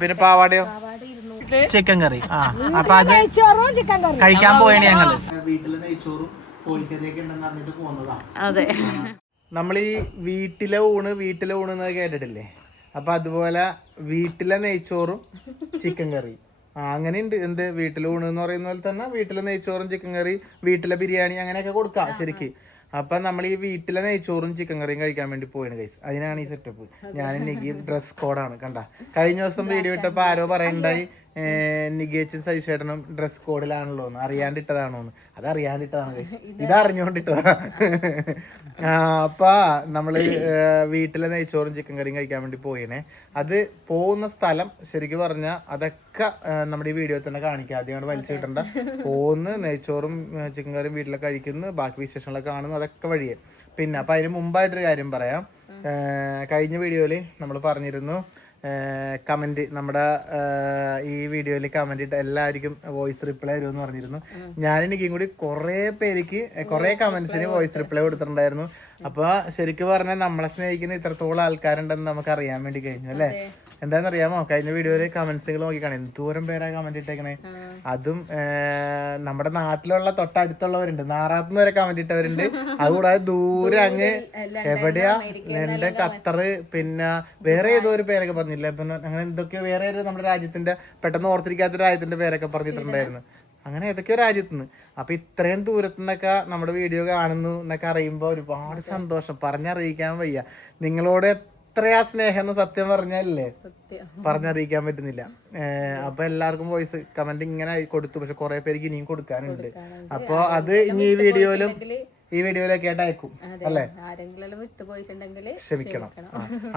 പിന്നെ പാവാടയോ ചിക്കൻ കറി. അപ്പൊ അത് കഴിക്കാൻ പോയാണ് ഞങ്ങള്. വീട്ടില് നെയ്ച്ചോറും കോഴിക്കറിയൊക്കെ ഉണ്ടെന്ന് പറഞ്ഞിട്ട് പോകുന്നതാണ്. അതെ, നമ്മൾ ഈ വീട്ടിലെ ഊണ് എന്ന് കേട്ടിട്ടില്ലേ? അപ്പൊ അതുപോലെ വീട്ടിലെ നെയ്ച്ചോറും ചിക്കൻ കറി അങ്ങനെയുണ്ട്. എന്ത് വീട്ടിലെ ഊണ് എന്ന് പറയുന്ന പോലെ തന്നെ വീട്ടിലെ നെയ്ച്ചോറും ചിക്കൻ കറി, വീട്ടിലെ ബിരിയാണി അങ്ങനെയൊക്കെ കൊടുക്കാം ശരിക്ക്. അപ്പൊ നമ്മൾ ഈ വീട്ടിലെ നെയ്ച്ചോറും ചിക്കൻ കറിയും കഴിക്കാൻ വേണ്ടി പോയാണ് ഗൈസ്. അതിനാണ് ഈ സെറ്റപ്പ്. ഞാൻ എനിക്ക് ഡ്രസ് കോഡാണ് കണ്ട. കഴിഞ്ഞ ദിവസം വീഡിയോ ഇട്ടപ്പോ ആരോ പറയണ്ടായി നികേച്ചും സവിശേഷനും ഡ്രസ് കോഡിലാണല്ലോ എന്ന്. അറിയാണ്ടിട്ടതാണോന്ന്. അത് അറിയാണ്ടിട്ടതാണ് ഗൈസ്, ഇത് അറിഞ്ഞുകൊണ്ടിട്ടതാണ്. അപ്പൊ നമ്മള് വീട്ടിലെ നെയ്ച്ചോറും ചിക്കൻ കറിയും കഴിക്കാൻ വേണ്ടി പോയിനെ. അത് പോകുന്ന സ്ഥലം ശരിക്കും പറഞ്ഞാൽ അതൊക്കെ നമ്മുടെ ഈ വീഡിയോ തന്നെ കാണിക്കാം. ആദ്യം കൊണ്ട് വലിച്ചു കിട്ടണ്ട. പോകുന്നു, നെയ്ച്ചോറും ചിക്കൻ കറിയും വീട്ടിലൊക്കെ കഴിക്കുന്നു, ബാക്കി വിശേഷങ്ങളൊക്കെ കാണുന്നു, അതൊക്കെ വഴിയേ. പിന്നെ അപ്പൊ അതിന് മുമ്പായിട്ടൊരു കാര്യം പറയാം. കഴിഞ്ഞ വീഡിയോയില് നമ്മൾ പറഞ്ഞിരുന്നു കമന്റ്, നമ്മുടെ ഈ വീഡിയോയിൽ കമന്റ് ഇട്ട് എല്ലാവർക്കും വോയിസ് റിപ്ലൈ വരുമെന്ന് പറഞ്ഞിരുന്നു. ഞാനെനിക്കും കൂടി കുറെ കമന്റ്സിന് വോയിസ് റിപ്ലൈ കൊടുത്തിട്ടുണ്ടായിരുന്നു. അപ്പൊ ശരിക്കും പറഞ്ഞാൽ നമ്മളെ സ്നേഹിക്കുന്ന ഇത്രത്തോളം ആൾക്കാരുണ്ടെന്ന് നമുക്ക് അറിയാൻ വേണ്ടി കഴിഞ്ഞു അല്ലെ. എന്താണെന്നറിയാമോ, കഴിഞ്ഞ വീഡിയോയില് കമന്റ്സുകൾ നോക്കിക്കാണേ എന്തോരം പേരാ കമന്റ് ഇട്ടേക്കണേ. അതും നമ്മുടെ നാട്ടിലുള്ള തൊട്ടടുത്തുള്ളവരുണ്ട്, നാറാത്തുനിന്ന് വരെ കമന്റ് ഇട്ടവരുണ്ട്. അതുകൂടാതെ ദൂരെ അങ്ങ് എവിടെയാ എന്റെ ഖത്തറ്, പിന്നെ വേറെ ഏതോ ഒരു പേരൊക്കെ പറഞ്ഞില്ല, പിന്നെ അങ്ങനെ എന്തൊക്കെയോ വേറെ ഒരു നമ്മുടെ രാജ്യത്തിന്റെ പെട്ടെന്ന് ഓർത്തിരിക്കാത്ത രാജ്യത്തിന്റെ പേരൊക്കെ പറഞ്ഞിട്ടുണ്ടായിരുന്നു. അങ്ങനെ ഏതൊക്കെയോ രാജ്യത്തുനിന്ന്. അപ്പൊ ഇത്രയും ദൂരത്തുനിന്നൊക്കെ നമ്മുടെ വീഡിയോ കാണുന്നു എന്നൊക്കെ അറിയുമ്പോ ഒരുപാട് സന്തോഷം, പറഞ്ഞറിയിക്കാൻ വയ്യ. നിങ്ങളോട് എത്രയാ സ്നേഹം എന്ന് സത്യം പറഞ്ഞല്ലേ പറഞ്ഞറിയിക്കാൻ പറ്റുന്നില്ല. അപ്പൊ എല്ലാവർക്കും വോയിസ് കമന്റ് ഇങ്ങനെ കൊടുത്തു. പക്ഷെ കുറെ പേർക്ക് ഇനിയും കൊടുക്കാനുണ്ട്. അപ്പൊ അത് ഇനി ഈ വീഡിയോയിലൊക്കെ ആയിട്ട് അയക്കും അല്ലെ. ക്ഷമിക്കണം.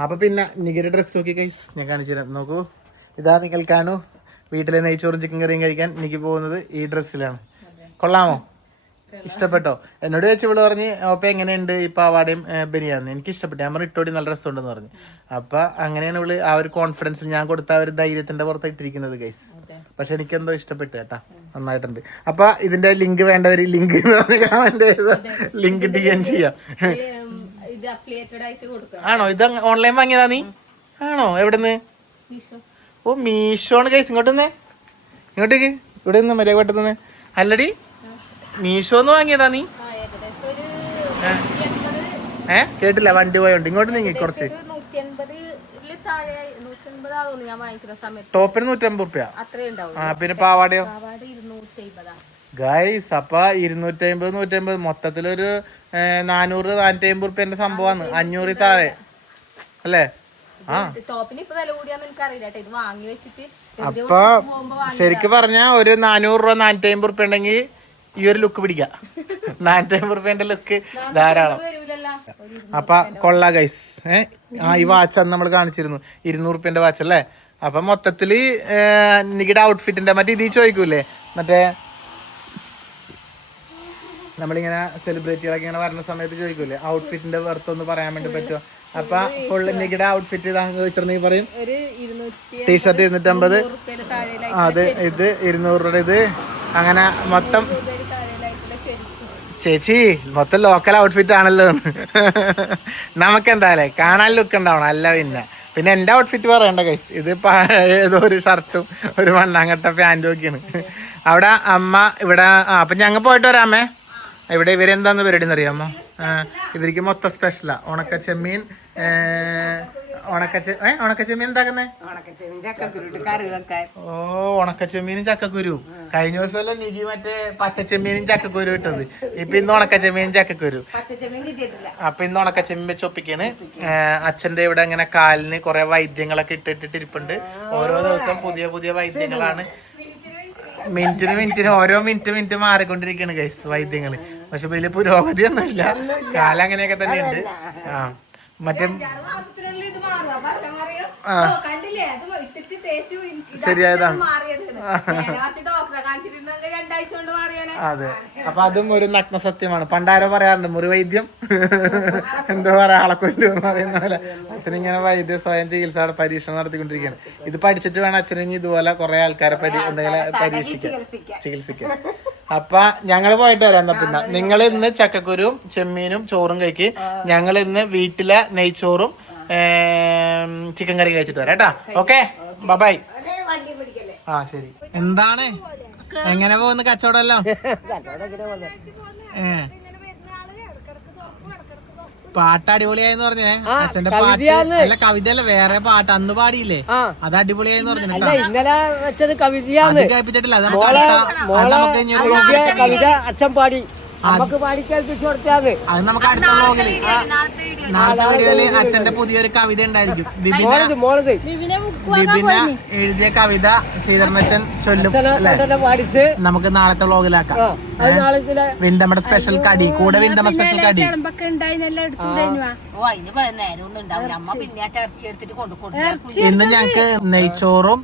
അപ്പൊ പിന്നെ നികയുടെ ഡ്രസ് നോക്കി ഗൈസ് ഞാൻ കാണിച്ചു തരാം. നോക്കൂ, ഇതാ നിങ്ങൾ കാണൂ. വീട്ടിലെ നെയ്ച്ചോറും ചിക്കൻ കറിയും കഴിക്കാൻ എനിക്ക് പോകുന്നത് ഈ ഡ്രസ്സിലാണ്. കൊള്ളാമോ? ഇഷ്ടപ്പെട്ടോ? എന്നോട് ചോദിച്ചു ഇവള് പറഞ്ഞ് അപ്പൊ എങ്ങനെയുണ്ട് ഈ പാവാടയും ബനിയാന്ന്. എനിക്ക് ഇഷ്ടപ്പെട്ടു. ഞാൻ ഇട്ടോടി നല്ല ഡ്രസ് ഉണ്ടെന്ന് പറഞ്ഞു. അപ്പൊ അങ്ങനെയാണ് ഇവള് ആ ഒരു കോൺഫിഡൻസിൽ ഞാൻ കൊടുത്ത ആ ഒരു ധൈര്യത്തിന്റെ പുറത്ത് ഇട്ടിരിക്കുന്നത് ഗൈസ്. പക്ഷെ എനിക്കെന്തോ ഇഷ്ടപ്പെട്ടു കേട്ടാ, നന്നായിട്ടുണ്ട്. അപ്പൊ ഇതിന്റെ ലിങ്ക് വേണ്ടവര് ലിങ്ക് ലിങ്ക് DM ചെയ്യാം. ആണോ? ഇത് ഓൺലൈൻ വാങ്ങിയതാ നീ? ആണോ? എവിടെന്ന്? ഓ മീഷോണ് ഗൈസ്. ഇങ്ങോട്ടേക്ക് ഇവിടെ നിന്ന് മര്യാദ പെട്ടെന്ന്. അല്ലടി മീഷോന്ന് വാങ്ങിയതാ നീ? കേട്ടില്ല, വണ്ടി പോയോണ്ട്. ഇങ്ങോട്ട് നീങ്ങി കുറച്ച്. ടോപ്പിന് 150 റുപ്യ. പിന്നെ പാവാടയോ ഗൈസ്? അപ്പൊ 250 150 മൊത്തത്തിലൊരു 400-450 റുപ്യന്റെ സംഭവമാണ്. 500 താഴെ അല്ലേ? അപ്പൊ ശരിക്കും പറഞ്ഞ ഒരു 400 രൂപ 450 റുപ്യ ഉണ്ടെങ്കിൽ ഈ ഒരു ലുക്ക് പിടിക്കാം. 450 റുപ്യന്റെ ലുക്ക് ധാരാളം. അപ്പൊ കൊള്ളാ ഗൈസ്. ഈ വാച്ച് അന്ന് നമ്മൾ കാണിച്ചിരുന്നു, 200 റുപ്യന്റെ വാച്ച് അല്ലേ. അപ്പൊ മൊത്തത്തില് നിങ്ങളുടെ ഔട്ട്ഫിറ്റിന്റെ മറ്റേ ഇതീ ചോദിക്കൂലേ, മറ്റേ നമ്മളിങ്ങനെ സെലിബ്രിറ്റികളൊക്കെ ഇങ്ങനെ വരുന്ന സമയത്ത് ചോദിക്കൂലേ ഔട്ട്ഫിറ്റിന്റെ വെർത്ത് ഒന്ന് പറയാൻ വേണ്ടി പറ്റുമോ? അപ്പൊ ഫുള്ള് നിങ്ങളുടെ ഔട്ട്ഫിറ്റ് ഇതാന്ന് ചോദിച്ചിട്ടുണ്ടെങ്കിൽ പറയും ടീഷർട്ട് 250, അത് ഇത് 200 രൂപയുടെ ഇത്. അങ്ങനെ മൊത്തം ചേച്ചി മൊത്തം ലോക്കൽ ഔട്ട്ഫിറ്റ് ആണല്ലോ. നമുക്ക് എന്തായാലേ കാണാൻ ലുക്ക് ഉണ്ടാവണം. അല്ല പിന്നെ എന്റെ ഔട്ട്ഫിറ്റ് പറയണ്ട ഗൈസ്. ഇത് ഏതോ ഒരു ഷർട്ടും ഒരു മണ്ണാങ്കട്ട പാൻറ്റും ഒക്കെയാണ്. അവിടെ അമ്മ ഇവിടെ. അപ്പൊ ഞങ്ങൾ പോയിട്ട് വരാമേ. ഇവിടെ ഇവരെന്താന്ന് പരിപാടി എന്നറിയാമോ? ഇവർക്ക് മൊത്തം സ്പെഷ്യലാ. ഉണക്കച്ചെമ്മീൻ ഉണക്കച്ചെമ്മീൻ എന്താക്കുന്നേ? ഓ ഉണക്കച്ചെമ്മീനും ചക്കക്കുരു. കഴിഞ്ഞ ദിവസമല്ല നിജി മറ്റേ പച്ചച്ചെമ്മീനും ചക്കക്കുരു ഇട്ടത്. ഇപ്പൊ ഇന്ന് ഉണക്കച്ചെമ്മീനും ചക്കക്കുരു. അപ്പൊ ഇന്ന് ഉണക്കച്ചെമ്മീൻ വെച്ച് ഒപ്പിക്കാണ്. അച്ഛന്റെ ഇവിടെ ഇങ്ങനെ കാലിന് കുറെ വൈദ്യങ്ങളൊക്കെ ഇട്ടിട്ടിരിപ്പുണ്ട്. ഓരോ ദിവസം പുതിയ പുതിയ വൈദ്യങ്ങളാണ്. മിനിറ്റിന് ഓരോ മിനിറ്റ് മാറിക്കൊണ്ടിരിക്കുകയാണ് ഗൈസ് വൈദ്യങ്ങള്. പക്ഷെ വലിയ പുരോഗതി ഒന്നുമില്ല. കാലം അങ്ങനെയൊക്കെ തന്നെയുണ്ട്. മറ്റേ ശരിയായതാണ്. അതെ. അപ്പൊ അതും ഒരു നഗ്ന സത്യമാണ്. പണ്ടാരോ പറയാറുണ്ട് മുറിവൈദ്യം എന്തോ പറയാ ആളെക്കൊല്ലു എന്ന് പറയുന്ന പോലെ അച്ഛനിങ്ങനെ വൈദ്യ സ്വയം ചികിത്സ പരീക്ഷണം നടത്തിക്കൊണ്ടിരിക്കുകയാണ്. ഇത് പഠിച്ചിട്ട് വേണം അച്ഛനും ഇതുപോലെ കുറെ ആൾക്കാരെ ചികിത്സിക്കാൻ. അപ്പൊ ഞങ്ങള് പോയിട്ട് വരാം. എന്നാ പിന്നെ നിങ്ങൾ ഇന്ന് ചക്കക്കുരും ചെമ്മീനും ചോറും കഴിക്ക്. ഞങ്ങൾ ഇന്ന് വീട്ടിലെ നെയ്ച്ചോറും ചിക്കൻ കറി കഴിച്ചിട്ട് വരാം കേട്ടാ. ഓക്കെ. ബൈ. ആ ശരി. എന്താണ് എങ്ങനെ പോകുന്നു കച്ചവടമല്ലോ? പാട്ട് അടിപൊളിയായെന്ന് പറഞ്ഞേ. അച്ഛന്റെ പാട്ട് അല്ല കവിതയല്ല, വേറെ പാട്ട് അന്ന് പാടിയില്ലേ, അത് അടിപൊളിയായെന്ന് പറഞ്ഞു. കേൾപ്പിച്ചിട്ടില്ല. അത് അച്ഛൻ പാടി നമുക്ക് പാടിക്കേൽപ്പിച്ചു കൊടുത്താത്. അത് നമുക്ക് അടുത്ത വ്ലോഗില് നാളത്തെ വീഡിയോയില് അച്ഛന്റെ പുതിയൊരു കവിത ഉണ്ടായിരിക്കും. വിപിന എഴുതിയ കവിത ശ്രീധരനച്ഛൻ ചൊല്ലും അല്ലെ? നമുക്ക് നാളത്തെ വ്ലോഗിലാക്കാം. വിന്തമ്മയുടെ സ്പെഷ്യൽ കടി കൂടെ വിന്തമ്മ സ്പെഷ്യൽ കടി. ഇന്ന് ഞങ്ങക്ക് നെയ്ച്ചോറും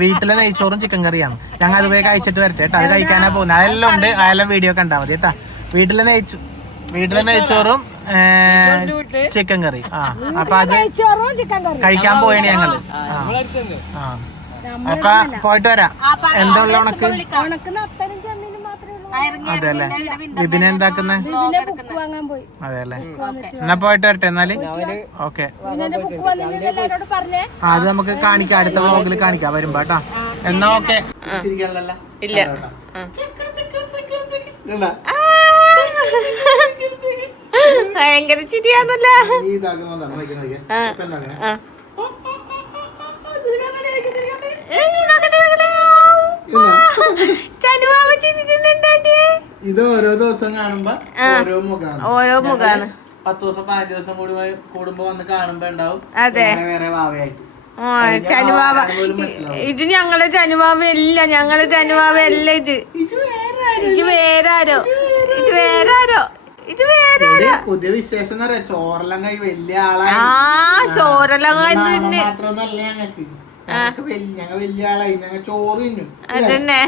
വീട്ടിലെ നെയ്ച്ചോറും ചിക്കൻ കറിയാണ്. ഞങ്ങൾ അതുപോലെ കഴിച്ചിട്ട് വരട്ടെ കേട്ടോ. അത് കഴിക്കാനാ പോകുന്നത്. അതെല്ലാം ഉണ്ട്. അതെല്ലാം വീഡിയോ കണ്ടാ മതി കേട്ടാ. വീട്ടിലെ നെയ്ച്ചോറും ചിക്കൻ കറി. അപ്പൊ അത് കഴിക്കാൻ പോയാണ് ഞങ്ങള്. അപ്പൊ പോയിട്ട് വരാം. എന്താ ഉള്ള ഉണക്ക്? അതെ അല്ലേ? വിപിനെ എന്താക്കുന്നേ? അതെ അല്ലേ? എന്നാ പോയിട്ട് വരട്ടെ എന്നാല്. ഓക്കെ, അത് നമുക്ക് കാണിക്കാം, അടുത്ത വ്ളോഗിൽ കാണിക്കാം വരുമ്പോ കേട്ടോ. എന്നാ ഓക്കെ. ഇല്ല ഭയങ്കര ചിരിയാന്നല്ല. ഇത് ഓരോ ദിവസം കാണുമ്പോ ഓരോ മുഖാണ്. 10 ദിവസം 15 ദിവസം കൂടുമ്പോ വന്ന് കാണുമ്പോ ഉണ്ടാവും വേറെ വാവയായിട്ട്. ചനുവാവ ഇത് ഞങ്ങളെ ചനുവാവയല്ല, ഞങ്ങളെ ചനുവാവയല്ല. ഇത് വേറാരോ, ഇത് വേറാരോ, ഇത് വേറാരോ. പുതിയ വിശേഷം ചോറെല്ലാം കൈ വലിയ ആളായി. ചോറെല്ലാം മാത്രമൊന്നല്ല ഞങ്ങക്ക്, ഞങ്ങൾ വലിയ ആളായി. ഞങ്ങൾ ചോറ് തിന്നു. അതന്നെ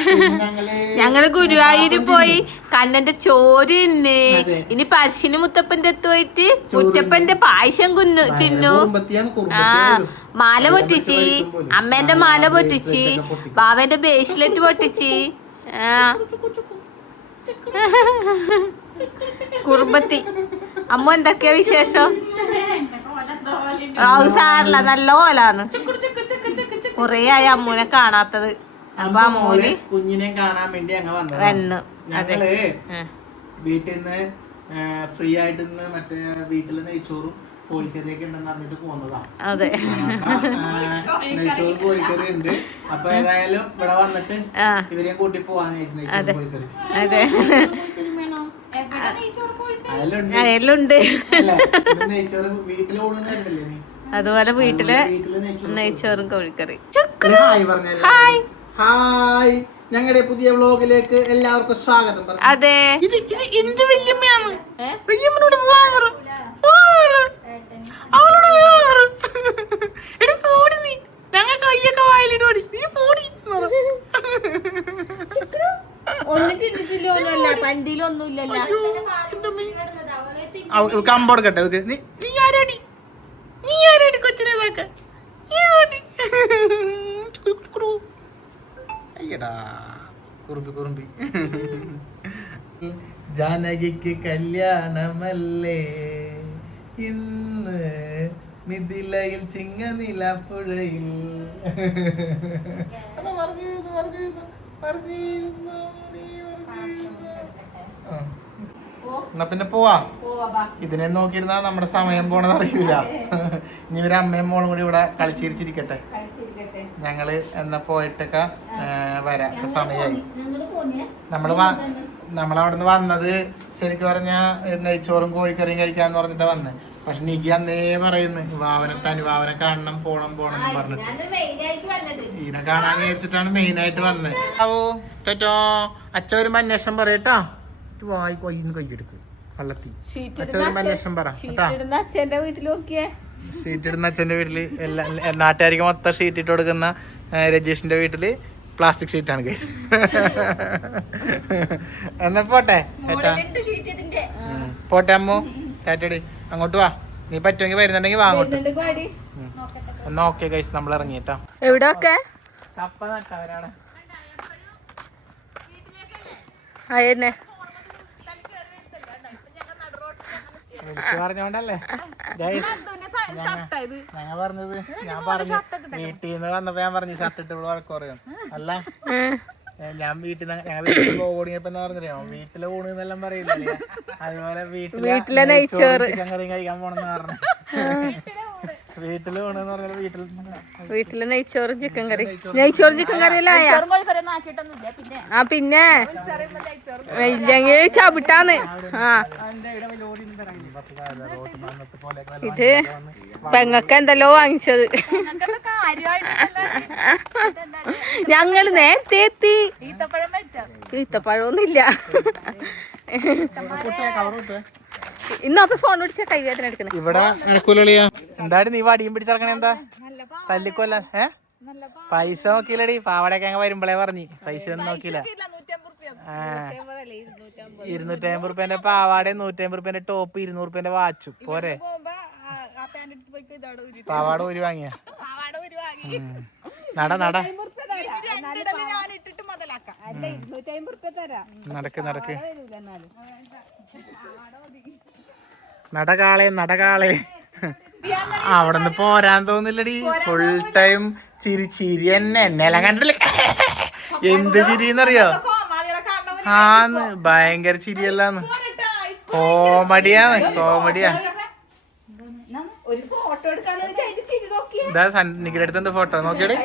ഞങ്ങള് ഗുരുവായൂര് പോയി കണ്ണന്റെ ചോറ് തിന്ന്. ഇനി പരശിന് മുത്തപ്പന്റെ അടുത്ത് പോയിട്ട് മുത്തപ്പന്റെ പായസം തിന്നു. മാല പൊട്ടിച്ച്, അമ്മേന്റെ മാല പൊട്ടിച്ച്, ബാവന്റെ ബ്രേസ്ലെറ്റ് പൊട്ടിച്ച്. കുറുമ്പത്തി അമ്മ എന്തൊക്കെയാ വിശേഷം? സാറില്ല, നല്ല ഓലാന്ന്. കൊറേ ആയി അമ്മൂനെ കാണാത്തത്. അപ്പൊ അമ്മൂന് കുഞ്ഞിനെ കാണാൻ വേണ്ടി അങ്ങ് വന്നു. ഞങ്ങള് വീട്ടിൽ നിന്ന് ഫ്രീ ആയിട്ട് മറ്റേ വീട്ടില് നെയ്ച്ചോറും കോഴിക്കറിയൊക്കെ ഉണ്ടെന്ന് പറഞ്ഞിട്ട് പോന്നതാ. അതെ, നെയ്ച്ചോറും കോഴിക്കറി ഉണ്ട്. അപ്പൊ ഏതായാലും ഇവിടെ വന്നിട്ട് ഇവരെയും കൂട്ടി പോവാന്ന് ചോദിച്ചു. നെയ്ച്ചോറും കോഴിക്കറി അയലുണ്ട്. നെയ്ച്ചോറ് വീട്ടിൽ ഓടുന്നല്ലേ നീ? അതുപോലെ വീട്ടില് നെയ്ച്ചോറും കോഴിക്കറി. ഹായ്, ഞങ്ങളുടെ പുതിയ വ്ലോഗിലേക്ക് എല്ലാവർക്കും സ്വാഗതം. അതെ, എന്ത് വല്യമ്മയാണ്? കമ്പോടുക്കട്ടെ. നീ ആരാടി? നീ ആരാടി കൊച്ചിനെ ഇതാക്കാൻ? അയ്യടാ കുറുമ്പി. ജാനകിക്ക് കല്യാണമല്ലേ ഇന്ന് മിഥിലയിൽ ചിങ്ങനിലപ്പുഴയിൽ. എന്നാ പിന്നെ പോവാ. ഇതിനെ നോക്കിയിരുന്നാ നമ്മുടെ സമയം പോണത് അറിയില്ല. ഇനി ഒരു അമ്മയും മോളും കൂടി ഇവിടെ കളിച്ചിരിച്ചിരിക്കട്ടെ. ഞങ്ങള് എന്നാ പോയിട്ടൊക്കെ വരാം. ഇപ്പൊ സമയായി. നമ്മളവിടെ നിന്ന് വന്നത് ശരിക്കും പറഞ്ഞാ നെയ്ച്ചോറും കോഴിക്കറിയും കഴിക്കാന്ന് പറഞ്ഞിട്ടാ വന്ന്. പക്ഷെ നീക്ക് അന്നേ പറയുന്നു തനുവാവനെ കാണണം, പോണം എന്ന് പറഞ്ഞിട്ട്. ഇതിനെ കാണാൻ വിചാരിച്ചിട്ടാണ് മെയിൻ ആയിട്ട് വന്നത്. ഓ ചേച്ചോ, അച്ഛൻ ഒരു അന്വേഷണം പറയട്ടാ. വായി കൊയ്ന്ന് കയ്യെടുക്ക് വള്ളത്തി. അച്ഛൻ ഒരു അന്വേഷണം പറ കേട്ടാ. ഷീറ്റ് ഇടുന്ന അച്ഛന്റെ വീട്ടില് എല്ലാ നാട്ടുകാർക്ക് മൊത്തം ഷീറ്റ് ഇട്ട് കൊടുക്കുന്ന രജീഷിന്റെ വീട്ടില് പ്ലാസ്റ്റിക് ഷീറ്റാണ് ഗൈസ്. എന്നാ പോട്ടെ പോട്ടെ അമ്മു, ടാറ്റടി. അങ്ങോട്ട് വാ, നീ പറ്റുമെങ്കിൽ വരുന്നുണ്ടെങ്കിൽ വാ അങ്ങോട്ട്. എന്നാ ഓക്കെ ഗൈസ്, നമ്മൾ ഇറങ്ങിട്ടാ. എവിടെ ഒക്കെ അയന്നെ വിളിച്ചു പറഞ്ഞോണ്ടല്ലേ ഞങ്ങൾ പറഞ്ഞത് ഞാൻ പറഞ്ഞു വീട്ടിൽ നിന്ന് വന്നപ്പോ ഞാൻ പറഞ്ഞു ഷർട്ട് ഇട്ട് വഴക്ക് പറയും അല്ല ഞാൻ വീട്ടിൽ നിന്ന് ഞങ്ങൾ വീട്ടിൽ ഓടിയപ്പോ എന്താ പറഞ്ഞോ വീട്ടിലെ ഊണെന്നെല്ലാം പറയില്ലേ അതുപോലെ വീട്ടിലെ ചിക്കൻ കറിയും കഴിക്കാൻ പോണെന്ന് പറഞ്ഞു വീട്ടില് ഊണെന്ന് പറഞ്ഞാൽ വീട്ടില് നെയ്ച്ചോറും ചിക്കൻ കറി അല്ലായ ആ പിന്നെ ഇല്ലെങ്കിൽ ചവിട്ടാന്ന് ആ ഇത് പെങ്ങക്ക് എന്തല്ലോ വാങ്ങിച്ചത് ഞങ്ങള് നേരത്തെ എത്തി ഈത്തപ്പഴമൊന്നുമില്ല ഇന്നൊക്കെ ഫോൺ പിടിച്ച കൈവേദന എടുക്കുന്നത് ഇവിടെ നടക്കൂലിയാ എന്തായാലും നീ വടിയും പിടിച്ചിറക്കണേ എന്താ തല്ലിക്കൊല്ല പൈസ നോക്കിയില്ലടി പാവടയൊക്കെ അങ്ങ് വരുമ്പോളേ പറഞ്ഞു പൈസ ഒന്നും നോക്കിയില്ല 250 റുപ്യന്റെ പാവാടയും 150 റുപ്യന്റെ ടോപ്പ് 200 റുപ്യന്റെ വാച്ചും പോരെ പാവാട ഊരി വാങ്ങിയ നട നടക്ക് നടകാളെ അവിടെന്ന് പോരാൻ തോന്നില്ലടി ഫുൾ ടൈം ചിരി എന്നെല്ലാം കണ്ടില്ലേ എന്ത് ചിരിന്നറിയോ ആന്ന് ഭയങ്കര ചിരിയല്ലാന്ന് കോമഡിയാ നിങ്ങളുടെ അടുത്ത് ഫോട്ടോ നോക്കിയടേ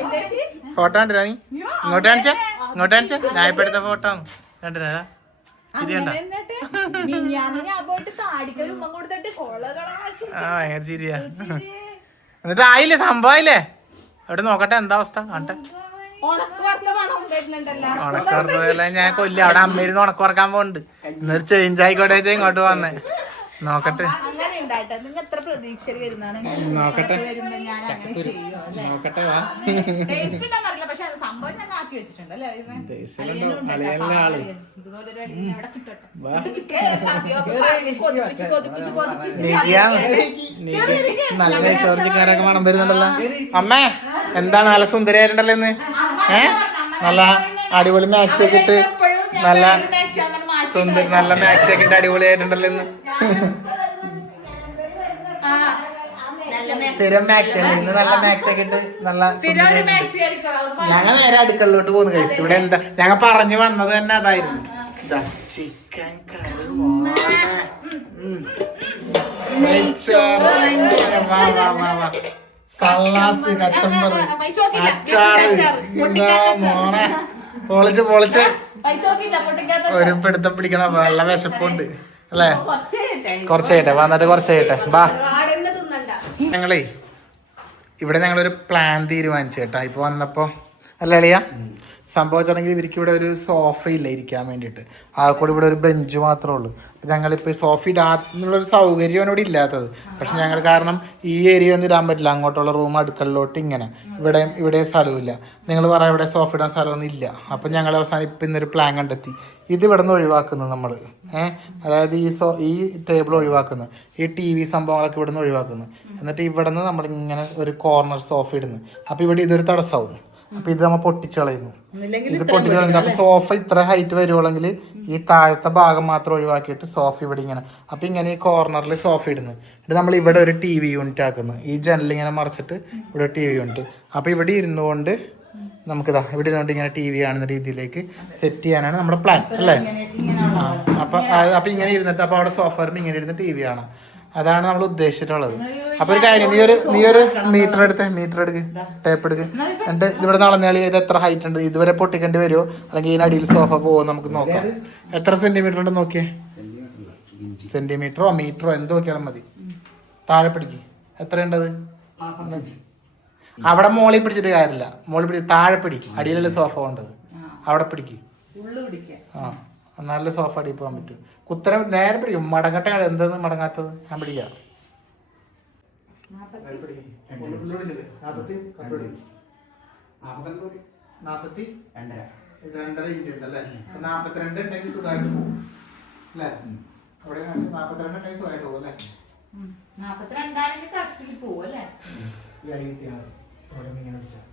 ഫോട്ടോ കണ്ടില്ല നീ ഇങ്ങോട്ട് കാണിച്ച ഞാൻ ഇപ്പൊ എടുത്ത ഫോട്ടോ കണ്ടില്ല ചിരിയണ്ട ഭയങ്കര ചിരിയാ എന്നിട്ട് ആയില്ലേ സംഭവം ആയില്ലേ അവിടെ നോക്കട്ടെ എന്താ അവസ്ഥ കണ്ടെ ഉണക്കുറത്തല്ല ഞാൻ കൊല്ലം അവിടെ അമ്മയിരുന്ന് ഉണക്കുറക്കാൻ പോണ്ട് ഇന്നൊരു ചേഞ്ച് ആയിക്കോട്ടെ ഇങ്ങോട്ട് വന്നേ നോക്കട്ടെ നോക്കട്ടെ വാ നല്ല ചോർച്ചിക്കാരൊക്കെ മണം വരുന്നുണ്ടല്ലോ അമ്മേ എന്താണ് നല്ല സുന്ദരിയായിട്ടുണ്ടല്ലോ ഇന്ന് നല്ല അടിപൊളി മാക്സ് ഒക്കെ ഇട്ട് നല്ല നല്ല മാക്സ് ഒക്കെ ഇട്ട് അടിപൊളിയായിട്ടുണ്ടല്ലോ ഇന്ന് സ്ഥിരം മാക്സ് അല്ലേ ഇന്ന് നല്ല മാക്സ് ഒക്കെ ഇട്ട് നല്ല ഞങ്ങൾ നേരെ അടുക്കളയിലോട്ട് പോകുന്നു കഴിച്ചു ഇവിടെ എന്താ ഞങ്ങൾ പറഞ്ഞു വന്നത് തന്നെ അതായിരുന്നു ചിക്കൻ കറി സല്ലാസ് കച്ചമ്പറ് അച്ചാറ് മോനെ പൊളിച്ച് ഒരു പിടുത്തം പിടിക്കണം നല്ല വിശപ്പുണ്ട് അല്ലേ കുറച്ച് കഴിയട്ടെ വന്നിട്ട് കുറച്ച് കഴിയട്ടെ ബാ ഞങ്ങളേ ഇവിടെ ഞങ്ങളൊരു പ്ലാൻ തീരുമാനിച്ചു കേട്ടാ ഇപ്പൊ വന്നപ്പോ അല്ല അളിയ സംഭവിച്ചാണെങ്കിൽ ഇവർക്ക് ഇവിടെ ഒരു സോഫ ഇല്ല ഇരിക്കാൻ വേണ്ടിയിട്ട് കൂടെ ഇവിടെ ഒരു ബെഞ്ച് മാത്രമേ ഉള്ളൂ ഞങ്ങളിപ്പോൾ സോഫ ഇടാന്നുള്ളൊരു സൗകര്യമാണ് ഇവിടെ ഇല്ലാത്തത് പക്ഷെ ഞങ്ങൾ കാരണം ഈ ഏരിയ ഒന്നും ഇടാൻ പറ്റില്ല അങ്ങോട്ടുള്ള റൂം അടുക്കളയിലോട്ട് ഇങ്ങനെ ഇവിടെ സ്ഥലമില്ല നിങ്ങൾ പറയാം ഇവിടെ സോഫ ഇടാൻ സ്ഥലമൊന്നും ഇല്ല അപ്പം ഞങ്ങൾ അവസാനം ഇപ്പം ഇന്നൊരു പ്ലാൻ കണ്ടെത്തി ഇത് ഇവിടെ നിന്ന് ഒഴിവാക്കുന്നത് നമ്മൾ അതായത് ഈ ടേബിൾ ഒഴിവാക്കുന്നു ഈ TV സംഭവങ്ങളൊക്കെ ഇവിടെ നിന്ന് ഒഴിവാക്കുന്നു എന്നിട്ട് ഇവിടെ നിന്ന് നമ്മളിങ്ങനെ ഒരു കോർണർ സോഫ ഇടുന്നു അപ്പം ഇവിടെ ഇതൊരു തടസ്സമാവും അപ്പൊ ഇത് നമ്മൾ പൊട്ടിച്ചു കളയുന്നു ഇത് പൊട്ടിച്ചു കളയുന്നത് അപ്പൊ സോഫ ഇത്ര ഹൈറ്റ് വരുവാണെങ്കിൽ ഈ താഴത്തെ ഭാഗം മാത്രം ഒഴിവാക്കിയിട്ട് സോഫ ഇവിടെ ഇങ്ങനെ അപ്പൊ ഇങ്ങനെ ഈ കോർണറിൽ സോഫ ഇടുന്നു ഇത് നമ്മൾ ഇവിടെ ഒരു TV യൂണിറ്റ് ആക്കുന്നു ഈ ജനലിങ്ങനെ മറിച്ചിട്ട് ഇവിടെ TV യൂണിറ്റ് അപ്പൊ ഇവിടെ ഇരുന്നുകൊണ്ട് നമുക്കിതാ ഇവിടെ ഇരുന്നുകൊണ്ട് ഇങ്ങനെ TV കാണുന്ന രീതിയിലേക്ക് സെറ്റ് ചെയ്യാനാണ് നമ്മുടെ പ്ലാൻ അല്ലേ അപ്പൊ ഇങ്ങനെ ഇരുന്നിട്ട് അപ്പൊ അവിടെ സോഫ വരുമ്പോൾ ഇങ്ങനെ ഇരുന്ന് TV കാണാം അതാണ് നമ്മൾ ഉദ്ദേശിച്ചിട്ടുള്ളത് അപ്പൊ ഒരു കാര്യം നീ ഒരു മീറ്റർ എടുക്ക് ടേപ്പ് എടുക്ക് എന്നിട്ട് ഇവിടെ നടന്നേളി ഇത് എത്ര ഹൈറ്റ് ഉണ്ട് ഇതുവരെ പൊട്ടിക്കേണ്ടി വരുമോ അല്ലെങ്കിൽ ഇതിനടിയിൽ സോഫ പോകുമോ നമുക്ക് നോക്കാം എത്ര സെന്റിമീറ്റർ ഉണ്ട് നോക്കിയേ സെന്റിമീറ്ററോ മീറ്ററോ എന്ത് നോക്കിയാലും മതി താഴെ പിടിക്ക് എത്രയുണ്ടത് അവിടെ മോളിൽ പിടിച്ചിട്ട് കാര്യമില്ല മോളിൽ പിടിച്ച് താഴെ പിടിക്കും അടിയിലല്ലേ സോഫ കൊണ്ടത് അവിടെ പിടിക്ക് ആ നല്ല സോഫ അടിയിൽ പോകാൻ പറ്റും കുത്തരം നേരെ പിടിക്കും മടങ്ങട്ടെ എന്തെന്ന് മടങ്ങാത്തത് ഞാൻ പിടിക്കാം 2.5 ഇഞ്ച് ഉണ്ടല്ലേ 42 ഉണ്ടെങ്കിൽ സുഖമായിട്ട് പോകും അല്ലേ അവിടെ 42 ഉണ്ടെങ്കിൽ സുഖമായിട്ട് പോകും അല്ലേ 42 പോകും അല്ലേ ഇങ്ങനെ പിടിച്ചാൽ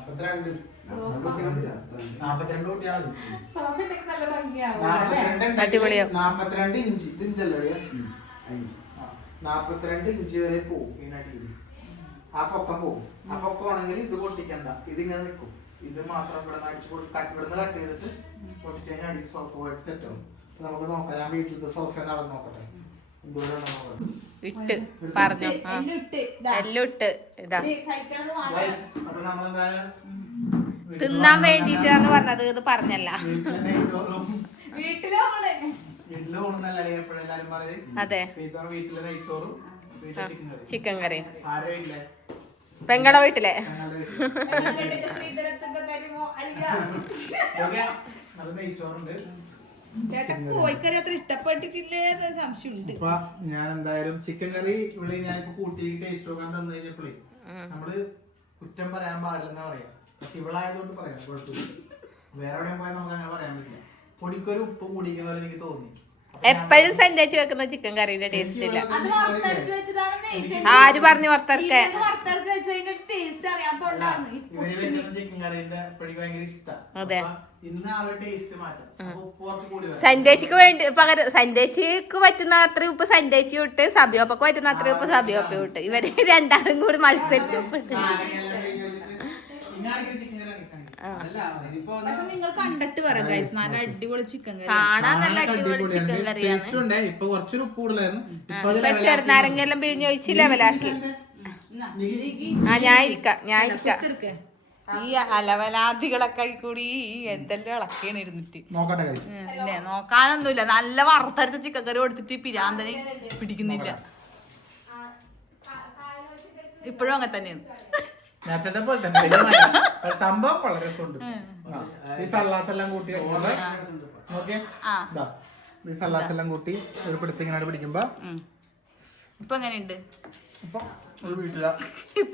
42 42 കുട്ടിയാണ്. അടിപൊളിയാവും. 42 ഇഞ്ച് ഇഞ്ചല്ലേ 42 ഇഞ്ച് വരെ പോവും ഈ നടിയിൽ. ആ പൊക്കം പോവും. ആ പൊക്കം ആണെങ്കിൽ ഇത് പൊട്ടിക്കണ്ട, ഇതിങ്ങനെ നിൽക്കും. ഇത് മാത്രം ഇവിടെ ഇവിടുന്ന് കട്ട് ചെയ്തിട്ട് പൊട്ടിച്ചു കഴിഞ്ഞാൽ അടി സോഫ പോയിട്ട് സെറ്റ് ആവും. നമുക്ക് നോക്കാം. ഞാൻ വീട്ടിലത്തെ സോഫ നടന്ന് നോക്കട്ടെ എന്തുകൊണ്ടാണ് നോക്കട്ടെ. ഇട്ട് പറഞ്ഞു എല്ലാം ഇട്ട് ഇതാ അപ്പൊ നമ്മളെന്തായാലും തിന്നാൻ വേണ്ടിട്ടാന്ന് പറഞ്ഞത്. ഇത് പറഞ്ഞല്ല. വീട്ടിലെ ഊണെന്നല്ല എപ്പോഴും എല്ലാരും പറയും. അതെ, വീട്ടിലെ നെയ്ച്ചോറും ചിക്കൻ കറി. ആരേ ഇല്ലേ? പെങ്ങടെ വീട്ടിലെ നെയ്ച്ചോറുണ്ട്. കോഴിക്കറി അത്ര ഇഷ്ടപ്പെട്ടിട്ടില്ലേ സംശയമുണ്ട്. ഇപ്പൊ ഞാൻ എന്തായാലും ചിക്കൻ കറി ഇവിടെ ഞാനിപ്പോ കൂട്ടി ടേസ്റ്റ് നോക്കാൻ തന്നു കഴിഞ്ഞപ്പോഴേ നമ്മള് കുറ്റം പറയാൻ പാടില്ലെന്നാ പറയാ. പക്ഷെ ഇവളായതുകൊണ്ട് പറയാം, കുഴപ്പമില്ല. വേറെ എവിടെയും പോയാൽ നമുക്ക് അങ്ങനെ പറയാൻ പറ്റില്ല. പൊടിക്കൊരു ഉപ്പ് കൂടിക്കുന്ന പോലെ എനിക്ക് തോന്നി. എപ്പോഴും സന്ദേശിച്ച് വെക്കുന്ന ചിക്കൻ കറിന്റെ ടേസ്റ്റ് ഇല്ല. അത് വറുത്തരച്ച് വെച്ചതാണ്. ആര് പറഞ്ഞു വറുത്തരക്കെ? വറുത്തരച്ച് വെച്ചതിന്റെ ടേസ്റ്റ് അറിയാത്തോണ്ടാണ്. ഇവര് വെക്കുന്ന ചിക്കൻ കറിന്റെ പൊടിക്ക് ഭയങ്കര ഇഷ്ടമാണ്. അതെ, ഇന്ന് ആ ഒരു ടേസ്റ്റ് മാറ്റാം. ഉപ്പ് കുറച്ച് കൂടി വരും. സന്ദേശിക്ക് വേണ്ടി പകരം സന്ദേശിക്ക് പറ്റുന്ന അത്ര ഉപ്പ് സന്ദേശി വിട്ട് സബിയോപ്പൊക്കെ പറ്റുന്ന അത്ര ഉപ്പ് സബിയോപ്പ വിട്ട് ഇവര് രണ്ടാളും കൂടി മത്സരിച്ച് ഉപ്പിട്ട്. പക്ഷെ നിങ്ങൾ കണ്ടിട്ട് പറയാം ഗൈസ്, നല്ല അടിപൊളി ചിക്കൻ കറി. കാണാൻ നല്ല അടിപൊളി ചിക്കൻ കറിയാണ്. ഇപ്പൊ കുറച്ചൊരു ഉപ്പ് കൂടുതലായിരുന്നു. ഇപ്പൊ ചെറുനാരങ്ങെല്ലാം പിഴിഞ്ഞ് ഒഴിച്ച് ലെവലാക്കി. ആ ഞാൻ ഇരിക്കാം. ഈ അലവലാദികളൊക്കെ കൂടി എന്തെല്ലാം ഇളക്കാണ് ഇരുന്നിട്ട്. നോക്കട്ടെ പിന്നെ നോക്കാനൊന്നുമില്ല. നല്ല വറുത്തരച്ച ചിക്കൻ കറി കൊടുത്തിട്ട് പിരാന്തനെ പിടിക്കുന്നില്ല. ഇപ്പോഴും അങ്ങനെ തന്നെയാണ്. നേരത്തെ പോലെ തന്നെ സംഭവം വളരെ രസമുണ്ട്. ഈ സല്ലാസ് എല്ലാം കൂട്ടി നോക്കിയേ, ഈ സല്ലാസ് എല്ലാം കൂട്ടി ഒരു പിടുത്തിങ്ങനെ പിടിക്കുമ്പോ ഇപ്പൊ എങ്ങനെയുണ്ട്? ഇപ്പൊ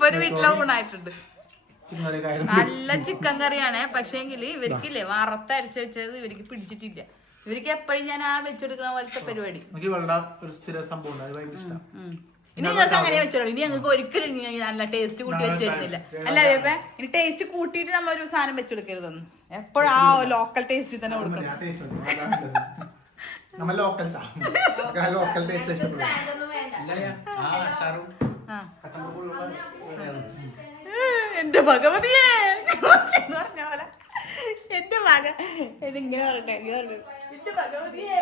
ഒരു വീട്ടിലെ ഊണായിട്ടുണ്ട്. ചിക്കൻ കറി കാര്യം നല്ല ചിക്കൻ കറിയാണ്. പക്ഷേങ്കിൽ ഇവർക്കില്ലേ വറുത്തരച്ച് വെച്ചത് ഇവർക്ക് പിടിച്ചിട്ടില്ല. ഇവർക്ക് എപ്പോഴും ഞാൻ ആ വെച്ചെടുക്കുന്ന പോലത്തെ പരിപാടി. എനിക്ക് വളരെ ഒരു സ്ഥിര സംഭവം അത് ഭയങ്കര ഇഷ്ടം. ഇനി നിങ്ങൾക്ക് അങ്ങനെ വെച്ചോളൂ. ഇനി ഞങ്ങൾക്ക് ഒരിക്കലും നല്ല ടേസ്റ്റ് കൂട്ടി വെച്ചിരുന്നില്ല. അല്ല വേപ്പ, ഇനി ടേസ്റ്റ് കൂട്ടിയിട്ട് നമ്മളൊരു സാധനം വെച്ചെടുക്കരുതെന്ന്. എപ്പോഴും ആ ലോക്കൽ ടേസ്റ്റ് തന്നെ കൊടുക്കണം. എന്റെ ഭഗവതിയെ പറഞ്ഞ പോലെ എന്റെ മക ഇതിങ്ങനെ പറഞ്ഞെ എന്റെ ഭഗവതിയെ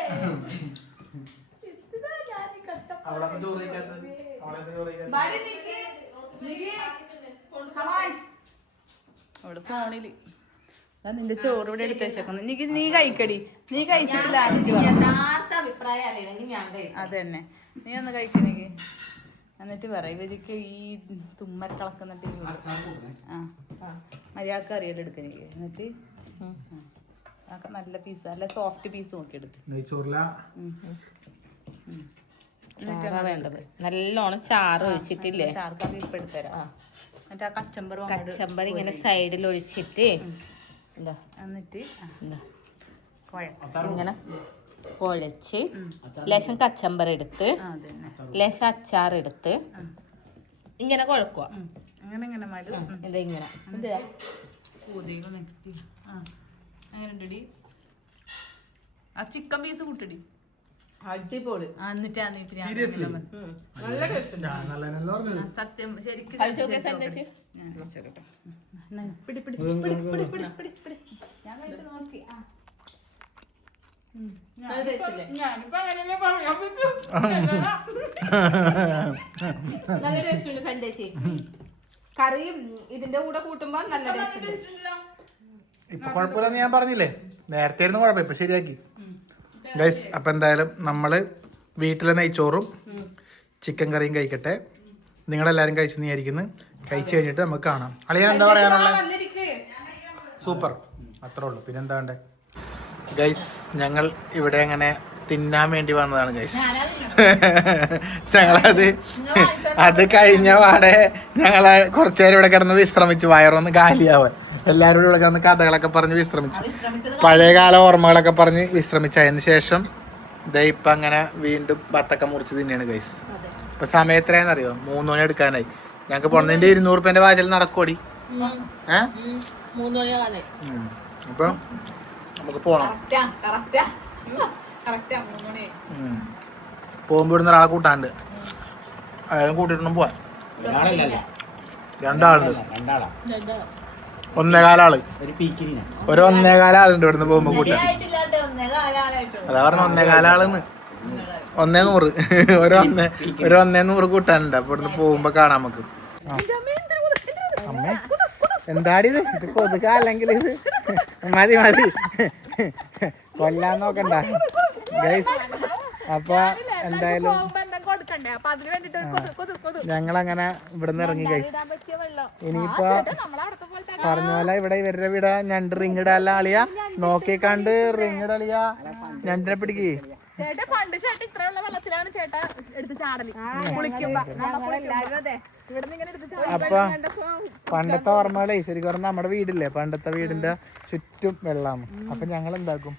അവിടെ ഫോണില് നിന്റെ ചോറ് ഇവിടെ എടുത്ത് വെച്ചേക്കുന്നു. നീ കഴിക്കടി. നീ കഴിച്ചിട്ട് ലാസ്റ്റ് അതന്നെ. നീ ഒന്ന് കഴിക്കണെങ്കിൽ എന്നിട്ട് പറ. ഇവർക്ക് ഈ തുമ്മൽ കളക്കുന്നിട്ട് മര്യാദക്ക് അറിയാലോ എടുക്കണെങ്കിൽ. എന്നിട്ട് അതൊക്കെ നല്ല പീസ്, നല്ല സോഫ്റ്റ് പീസ് നോക്കി എടുക്കും. വേണ്ടത് നല്ലോണം ചാറ് ഒഴിച്ചിട്ടില്ലേ? ചാർക്ക് ഇപ്പൊ എടുത്തരാം. എന്നിട്ട് ആ കച്ചമ്പർ ഇങ്ങനെ സൈഡിൽ ഒഴിച്ചിട്ട് എന്നിട്ട് ഇങ്ങനെ കുഴച്ച് ലേശം കച്ചമ്പർ എടുത്ത് ലേശം അച്ചാർ എടുത്ത് ഇങ്ങനെ കുഴക്കുക. അങ്ങനെ മതി. ഇതിങ്ങനെ അങ്ങനെയുണ്ടടി. ആ ചിക്കൻ പീസ് കൂട്ടടി. അടിപൊളി. സത്യം ശരിക്കും ഞാൻ കഴിച്ചു നോക്കി. ഞാനിപ്പോ അങ്ങനെയല്ലേ പറയാൻ പറ്റും. നല്ല ടേസ്റ്റ് ഉണ്ട് സന്ദേശി. കറിയും ഇതിന്റെ കൂടെ കൂട്ടുമ്പോ നല്ല ടേസ്റ്റ്. ഇപ്പൊ കുഴപ്പമില്ലെന്ന് ഞാൻ പറഞ്ഞില്ലേ, നേരത്തെ ആയിരുന്നു കുഴപ്പം, ഇപ്പൊ ശരിയാക്കി ഗൈസ്. അപ്പൊ എന്തായാലും നമ്മള് വീട്ടിലെ നെയ്ച്ചോറും ചിക്കൻ കറിയും കഴിക്കട്ടെ. നിങ്ങളെല്ലാരും കഴിച്ചു വിചാരിക്കുന്നു. കഴിച്ചു കഴിഞ്ഞിട്ട് നമുക്ക് കാണാം. അളിയാൻ എന്താ പറയാനുള്ളത്? സൂപ്പർ, അത്രേ ഉള്ളൂ. പിന്നെന്താ വേണ്ടേ ഗൈസ്? ഞങ്ങൾ ഇവിടെ അങ്ങനെ തിന്നാൻ വേണ്ടി വന്നതാണ് ഗൈസ്. അത് കഴിഞ്ഞ പാടെ ഞങ്ങള് കുറച്ചുനേരം ഇവിടെ കിടന്ന് വിശ്രമിച്ചു, വയറൊന്ന് കാലിയാവാൻ. എല്ലാവരും ഇവിടെ കിടന്ന് കഥകളൊക്കെ പറഞ്ഞ് വിശ്രമിച്ചു, പഴയകാല ഓർമ്മകളൊക്കെ പറഞ്ഞ് വിശ്രമിച്ചു. അതിന് ശേഷം ഇപ്പം അങ്ങനെ വീണ്ടും ബത്തൊക്കെ മുറിച്ച് തിന്നെയാണ് ഗൈസ്. ഇപ്പൊ സമയം എത്രയാണെന്നറിയോ? 3 മണി എടുക്കാനായി. ഞങ്ങൾക്ക് പൊണ്ണതിന്റെ 200 രൂപേന്റെ വാചൽ നടക്കോടി. അപ്പൊ നമുക്ക് പോണം. പോകുമ്പോ ഇവിടുന്ന് ഒരാളെ കൂട്ടാണ്ട് അയാളും കൂട്ടിട്ടൊന്നും പോവാ. രണ്ടാളുണ്ട്, 1.25 ആള്. ഒരു 1.25 ആളുണ്ട് ഇവിടുന്ന് പോകുമ്പോ കൂട്ടാൻ. അതാ പറഞ്ഞ 1.25 ആളെന്ന്. 100 ഒരു 100 കൂട്ടാനുണ്ട്. അപ്പൊ ഇവിടുന്ന് പോകുമ്പോ കാണാം നമുക്ക്. അമ്മേ എന്താടിത്? ഇത് കൊതുക അല്ലെങ്കിൽ ഇത് മതി കൊല്ലാൻ നോക്കണ്ട ഗൈസ്. അപ്പൊ എന്തായാലും ഞങ്ങളങ്ങനെ ഇവിടുന്ന് ഇറങ്ങി ഗൈസ്. ഇനിയിപ്പോ പറഞ്ഞ പോലെ ഇവരുടെ വീട് ഞണ്ട് റിങ് ഇടാല്ല ആളിയാ. നോക്കിക്കാണ്ട് റിങ് ഇടളിയാ. ഞണ്ടിനെ പിടിക്ക്. പണ്ട് ചേട്ടൻ ഇത്രയുള്ള വെള്ളത്തിലാണ് ചേട്ടാ എടുത്ത് ചാടല് കുളിക്കുമ്പോ. അപ്പൊ പണ്ടത്തെ ഓർമ്മകളെ ശരിക്കും പറഞ്ഞാൽ നമ്മുടെ വീടില്ലേ, പണ്ടത്തെ വീടിന്റെ ചുറ്റും വെള്ളമാണ്. അപ്പൊ ഞങ്ങൾ എന്താക്കും,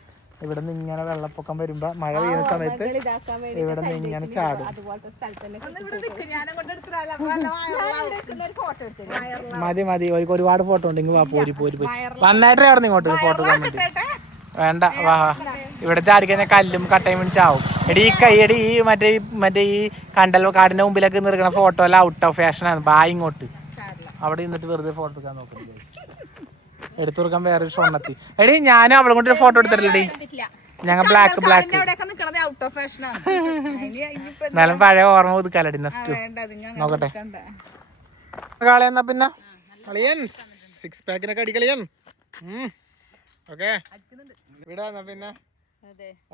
ഇവിടെ നിന്ന് ഇങ്ങനെ വെള്ളപ്പൊക്കം വരുമ്പോ മഴ പെയ്യുന്ന സമയത്ത് ഇവിടെ നിന്ന് ഇങ്ങനെ ചാടും. മതി ഒരുപാട് ഫോട്ടോ ഉണ്ടെങ്കിൽ വാ പോരി നന്നായിട്ട് അവിടെ നിന്ന് ഇങ്ങോട്ട് ഫോട്ടോ എടുക്കാൻ വേണ്ടി. വേണ്ട വാ ഇവിടെ ചാടിക്കഴിഞ്ഞാൽ കല്ലും കട്ടയും വേണ്ടി ചാവും. എടി ഈ കൈയടി ഈ മറ്റേ ഈ കണ്ടൽ കാടിന്റെ മുമ്പിലൊക്കെ നിൽക്കുന്ന ഫോട്ടോ എല്ലാം ഔട്ട് ഓഫ് ഫാഷനാണ്. ബാ ഇങ്ങോട്ട് അവിടെ നിന്നിട്ട് വെറുതെ ഫോട്ടോ എടുക്കാൻ നോക്കുന്നത്. എടുത്തു കൊടുക്കാൻ വേറൊരു ഷോണെത്തി. എടി ഞാനും അവളും കൊണ്ട് ഒരു ഫോട്ടോ എടുത്തിട്ടില്ലടി. ഞങ്ങൾ ബ്ലാക്ക് എന്നാലും പഴയ ഓർമ്മ പുതുക്കാലടി. നെക്സ്റ്റ് നോക്കട്ടെ കാളെ. എന്നാ പിന്നെ കളിയൻ 6 പാക്കിനൊക്കെ അടിക്കളിയൻ. ഓക്കെ വിടാ എന്നാ പിന്നെ.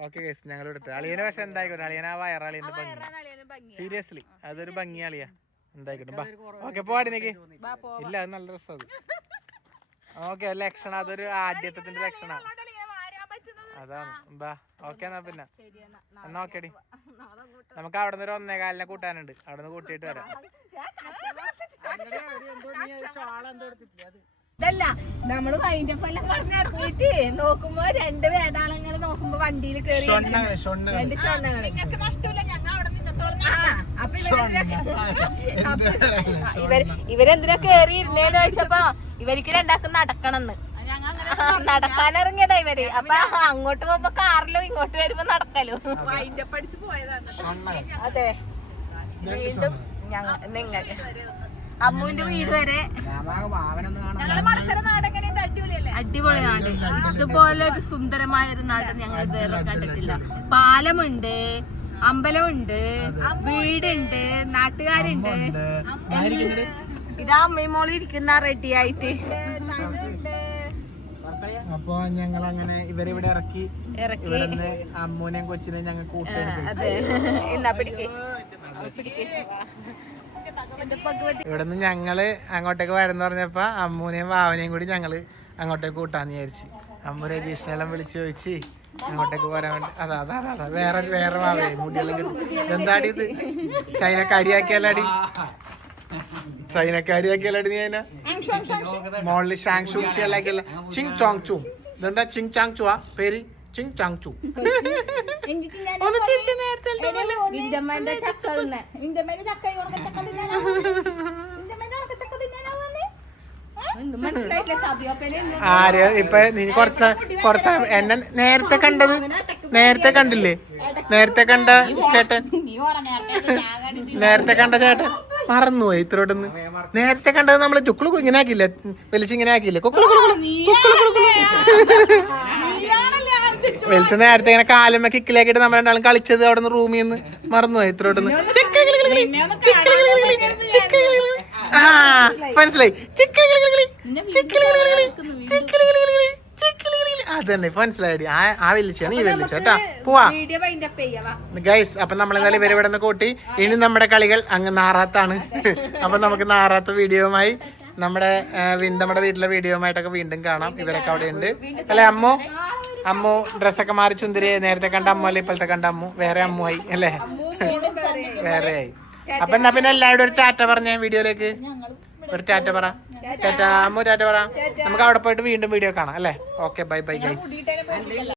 ഓക്കെ ഗൈസ് ഞങ്ങൾ എടുത്തു അളിയന്. പക്ഷെ എന്തായിക്കോട്ടെ അളിയൻ ആ വയറാളിയന്റെ ഭംഗി സീരിയസ്ലി അതൊരു ഭംഗി അളിയാ. എന്തായിക്കോട്ടെ ഓക്കെ പോവാടി നിക്ക്. ഇല്ല അത് നല്ല രസം. അത് ഓക്കെ ലക്ഷണം അതൊരു ആദ്യത്തിന്റെ ലക്ഷണാണ്. അതാണ് ബാ. ഓക്കെ എന്നാ പിന്നെ എന്നാ ഓക്കേടി. നമുക്ക് അവിടെ നിന്ന് ഒരു 1.25 കൂട്ടാനുണ്ട്. അവിടെ നിന്ന് കൂട്ടിയിട്ട് വരാം. ഇതല്ല നമ്മള് കഴിഞ്ഞപ്പോ എല്ലാം പറഞ്ഞിറങ്ങിട്ട് നോക്കുമ്പോ 2 വേതാളങ്ങൾ നോക്കുമ്പോ വണ്ടിയിൽ കയറി. ഇവരെന്തിനാ കേറി ഇരുന്നേന്ന് ചോദിച്ചപ്പോ ഇവർക്ക് രണ്ടാക്കും നടക്കണമെന്ന്. നടക്കാനിറങ്ങിയതാ ഇവര്. അപ്പൊ അങ്ങോട്ട് പോകുമ്പോ കാറിലോ ഇങ്ങോട്ട് വരുമ്പോ നടക്കലോ. അതെ വീണ്ടും നിങ്ങൾ അമ്മുവിന്റെ വീട് വരെ അടിപൊളി നാട്. ഇതുപോലെ ഒരു സുന്ദരമായ ഒരു നാട് ഞങ്ങൾ വേറെ കണ്ടിട്ടില്ല. പാലമുണ്ട്, അമ്പലമുണ്ട്, വീടുണ്ട്, നാട്ടുകാരുണ്ട്. ഇതാ അമ്മയും ഇരിക്കുന്ന റെഡി ആയിട്ട്. അപ്പൊ ഞങ്ങൾ അങ്ങനെ ഇവരിവിടെ ഇറക്കി ഇവിടുന്ന് അമ്മൂനെയും കൊച്ചിനെയും ഞങ്ങൾ ഇവിടുന്ന് ഞങ്ങള് അങ്ങോട്ടേക്ക് വരെന്ന് പറഞ്ഞപ്പോ അമ്മൂനെയും വാവനെയും കൂടി ഞങ്ങള് അങ്ങോട്ടേക്ക് കൂട്ടാന്ന് വിചാരിച്ച്. അമ്മു രജീഷിനെല്ലാം വിളിച്ചു ചോദിച്ച് അങ്ങോട്ടേക്ക് പോരാൻ വേണ്ടി. അതാ വേറെ വാവേ മുടിയെല്ലാം കിട്ടും. എന്താടി ഇത് ചൈനക്കാരിയാക്കിയല്ലാടി നീ അതിനെ മോളില് ഷാങ് ഷൂഷിയല്ലാക്കിയല്ല. ചിങ് ചോങ് ചു. ഇതെന്താ ചിങ് ചാങ് ചു ആ പേര്? ചിങ് ചാങ് ചു. ആര് ഇപ്പൊ നീ കുറച്ച് എന്നെ നേരത്തെ കണ്ടില്ലേ? നേരത്തെ കണ്ട ചേട്ടൻ മറന്നുപോയി. ഇത്രോട്ടൊന്ന് നേരത്തെ കണ്ടത് നമ്മള് ചുക്കുളു ഇങ്ങനെ ആക്കില്ലേ, വലിച്ചിങ്ങനെ ആക്കിയില്ലേ? വലിച്ച നേരത്തെ ഇങ്ങനെ കാലുമ്മ കിക്കിലാക്കിയിട്ട് നമ്മൾ രണ്ടാളും കളിച്ചത് അവിടെ നിന്ന് റൂമിൽ നിന്ന് മറന്നുപോയി. ഇത്രോട്ടൊന്ന് മനസ്സിലായി. അതന്നെ മനസ്സിലായി. ആ വെല്ലിച്ചാണ് ഈ വെല്ലിച്ച കേട്ടാ. പോവാ ഗൈസ്. അപ്പൊ നമ്മളെന്തായാലും ഇവരെ ഇവിടെ നിന്ന് കൂട്ടി. ഇനി നമ്മുടെ കളികൾ അങ്ങ് നാറാത്താണ്. അപ്പൊ നമുക്ക് നാറാത്ത വീഡിയോയുമായി നമ്മുടെ വീട്ടിലെ വീഡിയോയുമായിട്ടൊക്കെ വീണ്ടും കാണാം. ഇവരൊക്കെ അവിടെ ഉണ്ട് അല്ലെ? അമ്മു ഡ്രസ്സൊക്കെ മാറി ചുന്തിരി. നേരത്തെ കണ്ട അമ്മു അല്ലെ ഇപ്പോഴത്തെ കണ്ട അമ്മു? വേറെ അമ്മുമായി അല്ലേ? വേറെയായി. അപ്പൊ എന്നാ പിന്നെ എല്ലാവരും ഒരു ടാറ്റ പറഞ്ഞ വീഡിയോയിലേക്ക്. ഒരു ടാറ്റ പറ. ടാറ്റ അമ്മു, ടാറ്റ പറ. നമുക്ക് അവിടെ പോയിട്ട് വീണ്ടും വീഡിയോ കാണാം അല്ലേ? Okay bye bye guys.